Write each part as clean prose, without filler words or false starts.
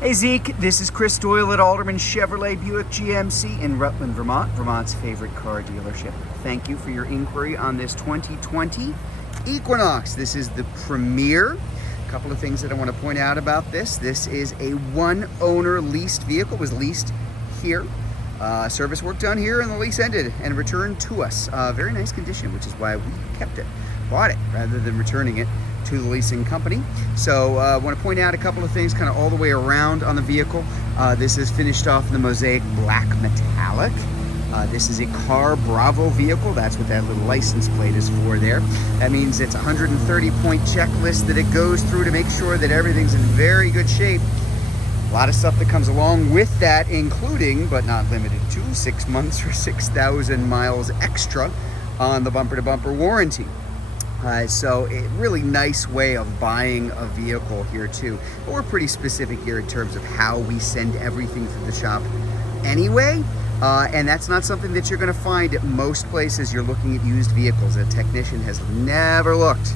Hey Zeke, this is Chris Doyle at Alderman Chevrolet Buick GMC in Rutland, Vermont, Vermont's favorite car dealership. Thank you for your inquiry on this 2020 Equinox. This is the Premier. A couple of things that I want to point out about this. This is a one-owner leased vehicle. It was leased here. Service work done here and the lease ended and returned to us. Very nice condition, which is why we kept it, bought it, rather than returning it to the leasing company. So I want to point out a couple of things kind of all the way around on the vehicle. This is finished off in the Mosaic Black Metallic. This is a Car Bravo vehicle. That's what that little license plate is for there. That means it's a 130-point checklist that it goes through to make sure that everything's in very good shape. A lot of stuff that comes along with that, including, but not limited to, 6 months or 6,000 miles extra on the bumper-to-bumper warranty. So a really nice way of buying a vehicle here too. But we're pretty specific here in terms of how we send everything through the shop anyway. And that's not something that you're going to find at most places you're looking at used vehicles. A technician has never looked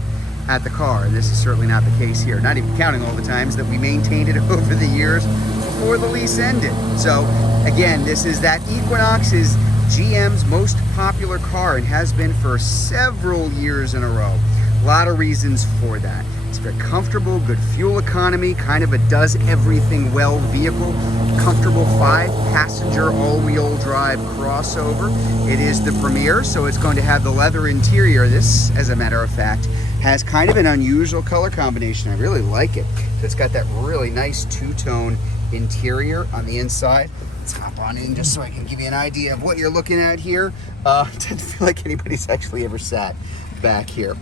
at the car, and this is certainly not the case here. Not even counting all the times that we maintained it over the years before the lease ended. So again, this is that Equinox is GM's most popular car and has been for several years in a row. A lot of reasons for that. It's very comfortable, good fuel economy, kind of a does everything well vehicle. Comfortable 5-passenger all-wheel drive crossover. It is the Premier, so it's going to have the leather interior. This, as a matter of fact, has kind of an unusual color combination. I really like it. So it's got that really nice two-tone interior on the inside. Let's hop on in just so I can give you an idea of what you're looking at here. Doesn't feel like anybody's actually ever sat back here.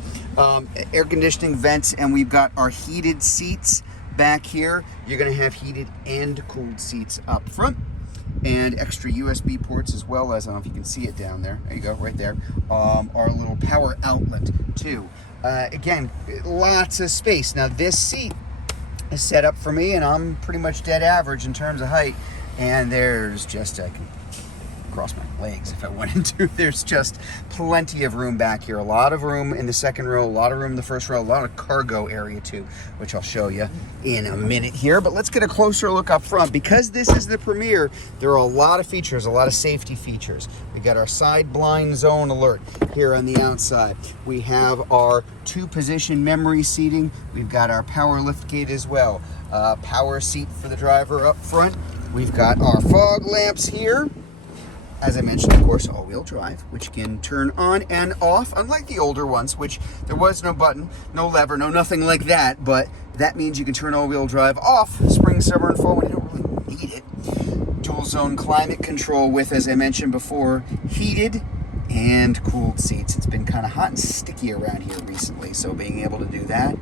Air conditioning vents, and we've got our heated seats back here. You're going to have heated and cooled seats up front, and extra USB ports as well as, I don't know if you can see it down there. There you go, right there. Our little power outlet too. Again, lots of space. Now this seat is set up for me, and I'm pretty much dead average in terms of height. And there's just, I can cross my legs if I wanted to. There's just plenty of room back here. A lot of room in the second row, a lot of room in the first row, a lot of cargo area too, which I'll show you in a minute here. But let's get a closer look up front. Because this is the Premier, there are a lot of features, a lot of safety features. We got our side blind zone alert here on the outside. We have our 2-position memory seating. We've got our power lift gate as well. Power seat for the driver up front. We've got our fog lamps here. As I mentioned, of course, all-wheel drive, which can turn on and off, unlike the older ones, which there was no button, no lever, no nothing like that, but that means you can turn all-wheel drive off spring, summer, and fall when you don't really need it. Dual zone climate control with, as I mentioned before, heated and cooled seats. It's been kind of hot and sticky around here recently, so being able to do that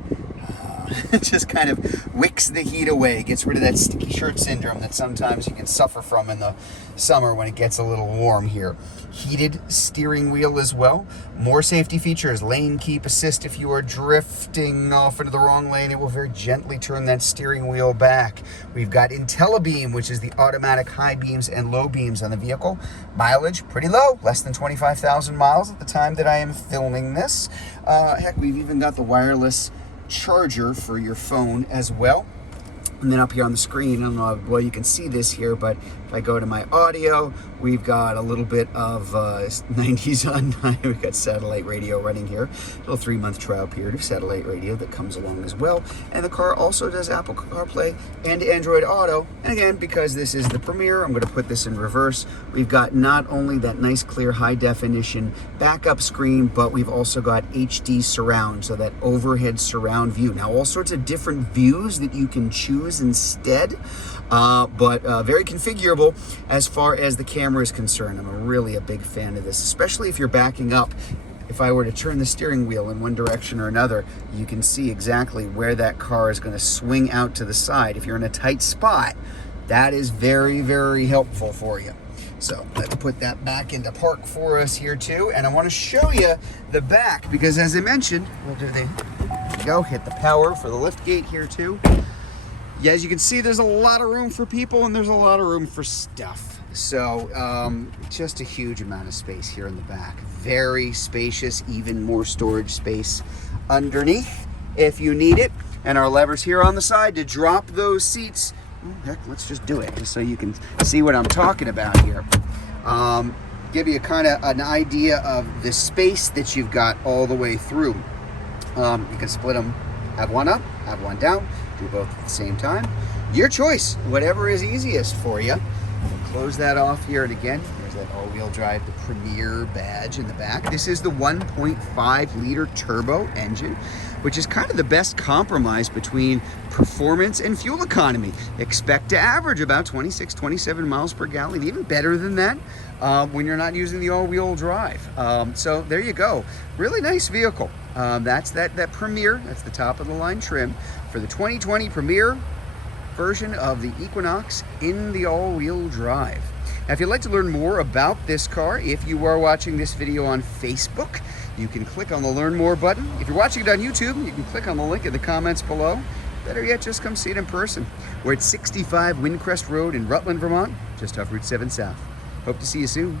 it just kind of wicks the heat away, gets rid of that sticky shirt syndrome that sometimes you can suffer from in the summer when it gets a little warm here. Heated steering wheel as well. More safety features, lane keep assist. If you are drifting off into the wrong lane, it will very gently turn that steering wheel back. We've got IntelliBeam, which is the automatic high beams and low beams on the vehicle. Mileage, pretty low, less than 25,000 miles at the time that I am filming this. Heck, we've even got the wireless charger for your phone as well. And then up here on the screen, I don't know, well, you can see this here, but if I go to my audio, we've got a little bit of 90s on. We've got satellite radio running here. A little 3-month trial period of satellite radio that comes along as well. And the car also does Apple CarPlay and Android Auto. And again, because this is the Premier, I'm going to put this in reverse. We've got not only that nice, clear, high-definition backup screen, but we've also got HD surround, so that overhead surround view. Now, all sorts of different views that you can choose instead, but very configurable as far as the camera is concerned. I'm really a big fan of this, especially if you're backing up. If I were to turn the steering wheel in one direction or another, you can see exactly where that car is going to swing out to the side. If you're in a tight spot, that is very, very helpful for you. So let's put that back into park for us here too. And I want to show you the back because, as I mentioned, there you go, hit the power for the lift gate here too. Yeah, as you can see, there's a lot of room for people and there's a lot of room for stuff. So just a huge amount of space here in the back. Very spacious, even more storage space underneath if you need it. And our levers here on the side to drop those seats Well, heck, let's just do it, just so you can see what I'm talking about here. Give you kind of an idea of the space that you've got all the way through. You can split them, have one up, have one down, do both at the same time. Your choice, whatever is easiest for you. We'll close that off here, and again, there's that all-wheel drive, the Premier badge in the back. This is the 1.5 liter turbo engine, which is kind of the best compromise between performance and fuel economy. Expect to average about 26, 27 miles per gallon, even better than that when you're not using the all-wheel drive. So there you go. Really nice vehicle. That's that Premier, that's the top of the line trim for the 2020 Premier version of the Equinox in the all-wheel drive. Now, if you'd like to learn more about this car, if you are watching this video on Facebook, you can click on the Learn More button. If you're watching it on YouTube, you can click on the link in the comments below. Better yet, just come see it in person. We're at 65 Windcrest Road in Rutland, Vermont, just off Route 7 South. Hope to see you soon.